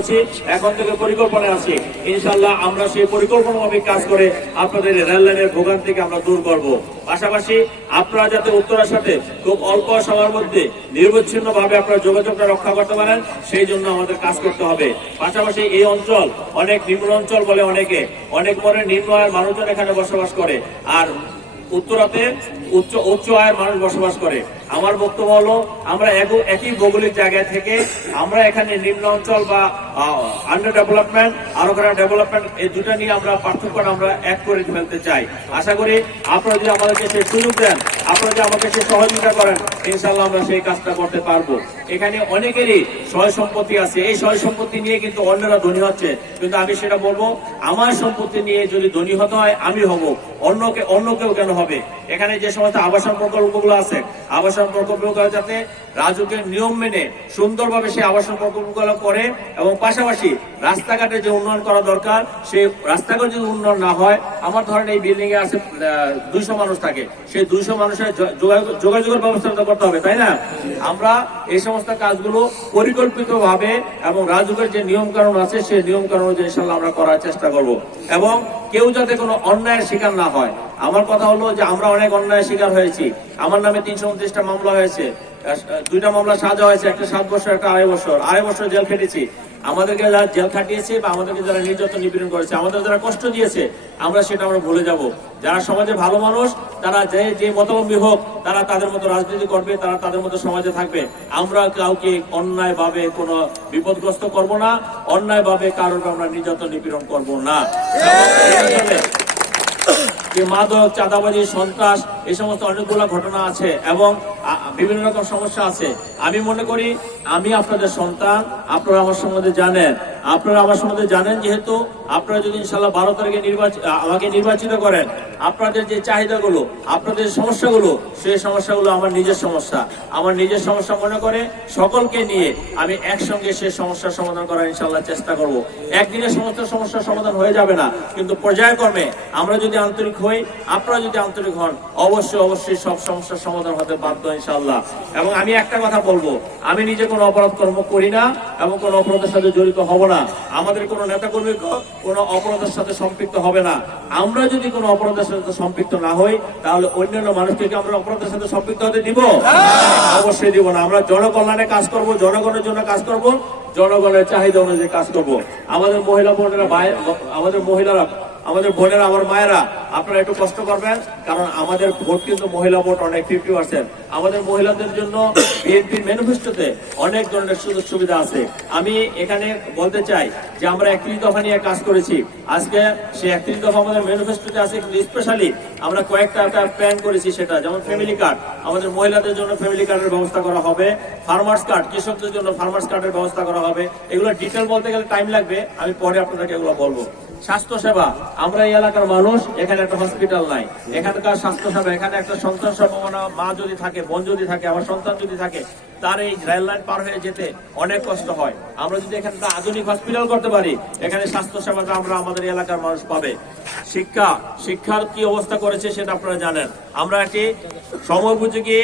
আছি, এখন থেকে পরিকল্পনা আছে। ইনশাআল্লাহ আমরা সেই পরিকল্পনা মাফিক কাজ করে আপনাদের রেল লাইনের ভোগান থেকে আমরা দূর করব। পাশাপাশি আপনারা যাতে উত্তরার সাথে খুব অল্প সময়ের মধ্যে নিরবচ্ছিন্ন ভাবে আপনারা যোগাযোগটা রক্ষা করতে পারেন, সেই জন্য আমাদের কাজ করতে হবে। পাশাপাশি এই অঞ্চল অনেক নিম্ন অঞ্চল বলে অনেক পরে নিম্ন আয়ের মানুষজন এখানে বসবাস করে, আর উত্তরাতে উচ্চ আয়ের মানুষ বসবাস করে। আমার বক্তব্য হলো আমরা একই ভৌগোলিক জায়গায় থেকে আমরা এখানে নিম্ন অঞ্চল বা আন্ডার ডেভেলপমেন্ট আর ওখানে ডেভেলপমেন্ট, এই দুটা নিয়ে আমরা পার্থক্যটা আমরা এক করে ফেলতে চাই। আশা করি আপনারা যদি আমাদেরকে সেই সুযোগ দেন, আপনারা যদি আমাকে সেই সহযোগিতা করেন, ইনশাআল্লাহ আমরা সেই কাজটা করতে পারবো। এখানে অনেকেরই সয় সম্পত্তি আছে, এই সয় সম্পত্তি নিয়ে কিন্তু অন্যরা ধনী হচ্ছে, কিন্তু আমি সেটা বলবো আমার সম্পত্তি নিয়ে যদি ধনী হতে হয় আমি হব, অন্য কেউ কেন হবে। এখানে যে সমস্ত আবাসন প্রকল্পগুলো আছে, আবাসন প্রকল্পগুলো যাতে রাজুকের নিয়ম মেনে সুন্দরভাবে সেই আবাসন প্রকল্পগুলো করে, এবং পাশাপাশি রাস্তাঘাটে যে উন্নয়ন করা দরকার সেই রাস্তাঘাট যদি উন্নয়ন না হয়, আমার ধরেন এই বিল্ডিং এ আছে 200 মানুষ থাকে, সেই 200 মানুষের যোগাযোগের ব্যবস্থা করতে হবে, তাই না? আমরা এই সমস্ত কাজগুলো পরিকল্পিত ভাবে এবং রাজুকের যে নিয়ম কানুন আছে সেই নিয়ম কানুন অনুযায়ী ইনশাআল্লাহ আমরা করার চেষ্টা করব, এবং কেউ যাতে কোনো অন্যায়ের শিকার না হয়। আমার কথা হলো যে আমরা অনেক অন্যায়ের শিকার হয়েছি। আমার নামে 329টা মামলা হয়েছে, 2টা মামলা সাজা হয়েছে, একটা 7 বছর, একটা 2.5 বছর জেল খেটেছি। আমাদেরকে যারা জেল খাটিয়েছে বা আমাদেরকে যারা নির্যাতন নিপীড়ন করেছে, আমাদের যারা কষ্ট দিয়েছে, আমরা ভুলে যাব। যারা সমাজে ভালো মানুষ, তারা যে মতাবলম্বী হোক, তারা তাদের মতো রাজনীতি করবে, তারা তাদের মতো সমাজে থাকবে। আমরা কাউকে অন্যায় ভাবে কোনো বিপদগ্রস্ত করব না, অন্যায় ভাবে কারোর আমরা নির্যাতন নিপীড়ন করব না। যে মাদক, চাঁদাবাজি, সন্ত্রাস, এই সমস্ত অনেকগুলো ঘটনা আছে এবং বিভিন্ন রকম সমস্যা আছে। আমি মনে করি আমি আপনাদের সন্তান, আপনারা আমার সম্বন্ধে জানেন, যেহেতু আপনারা যদি ইনশাআল্লাহ 12 তারিখে আমাকে নির্বাচিত করেন, আপনাদের যে চাহিদাগুলো, আপনাদের সমস্যাগুলো, সেই সমস্যাগুলো আমার নিজের সমস্যা মনে করে সকলকে নিয়ে আমি একসঙ্গে সেই সমস্যার সমাধান করার ইনশাআল্লাহ চেষ্টা করব। একদিনে সমস্ত সমস্যার সমাধান হয়ে যাবে না, কিন্তু পর্যায়ক্রমে আমরা যদি আন্তরিক হই, আপনারা যদি আন্তরিক হন, অবশ্যই সব সমস্যার সমাধান হতে বাধ্য ইনশাআল্লাহ। এবং আমি একটা কথা বলবো, আমি নিজে কোনো অপরাধ কর্ম করি না এবং কোনো অপরাধের সাথে জড়িত হব না। আমাদের কোনো নেতাকর্মী কোনো অপরাধের সাথে সম্পৃক্ত হবে না। আমরা যদি কোনো অপরাধের সাথে সম্পৃক্ত না হই, তাহলে অন্যান্য মানুষকে আমরা অপরাধের সাথে সম্পৃক্ত হতে দিব? অবশ্যই দিব না। আমরা জনকল্যাণে কাজ করব, জনগণের জন্য কাজ করব, জনগণের চাহিদা অনুযায়ী কাজ করব। আমাদের আমাদের বোনেরা, আমার মায়েরা, আপনারা একটু কষ্ট করবেন, কারণ আমাদের ভোট কিন্তু মহিলা ভোট অনেক 50%। আমাদের মহিলাদের জন্য বিএনপির ম্যানিফেস্টোতে অনেক ধরনের সুযোগ সুবিধা আছে। আমি এখানে বলতে চাই যে আমরা 31 দফা নিয়ে কাজ করেছি। আজকে সেই 31 দফা আমাদের ম্যানিফেস্টোতে আছে, কিন্তু স্পেশালি আমরা কয়েকটা প্ল্যান করেছি, সেটা যেমন ফ্যামিলি কার্ড, আমাদের মহিলাদের জন্য ফ্যামিলি কার্ডের ব্যবস্থা করা হবে, ফার্মার্স কার্ড, কৃষকদের জন্য ফার্মার্স কার্ডের ব্যবস্থা করা হবে। এগুলো ডিটেল বলতে গেলে টাইম লাগবে, আমি পরে আপনাদেরকে এগুলো বলবো। স্বাস্থ্য সেবা, আমরা এই এলাকার মানুষ, এখানে একটা হসপিটাল নাই, এখানকার স্বাস্থ্য সেবা, এখানে একটা সন্তান সম্ভাবনা, মা যদি থাকে, বোন যদি থাকে, আমার সন্তান যদি থাকে, তার এই রেল লাইন পার হয়ে যেতে অনেক কষ্ট হয়। আমরা যদি এখানে আধুনিক হসপিটাল করতে পারি, এখানে স্বাস্থ্য সেবাটা আমরা আমাদের এলাকার মানুষ পাবে। শিক্ষার কি অবস্থা করেছে সেটা আপনারা জানেন। আমরা একটি সময়োপযোগী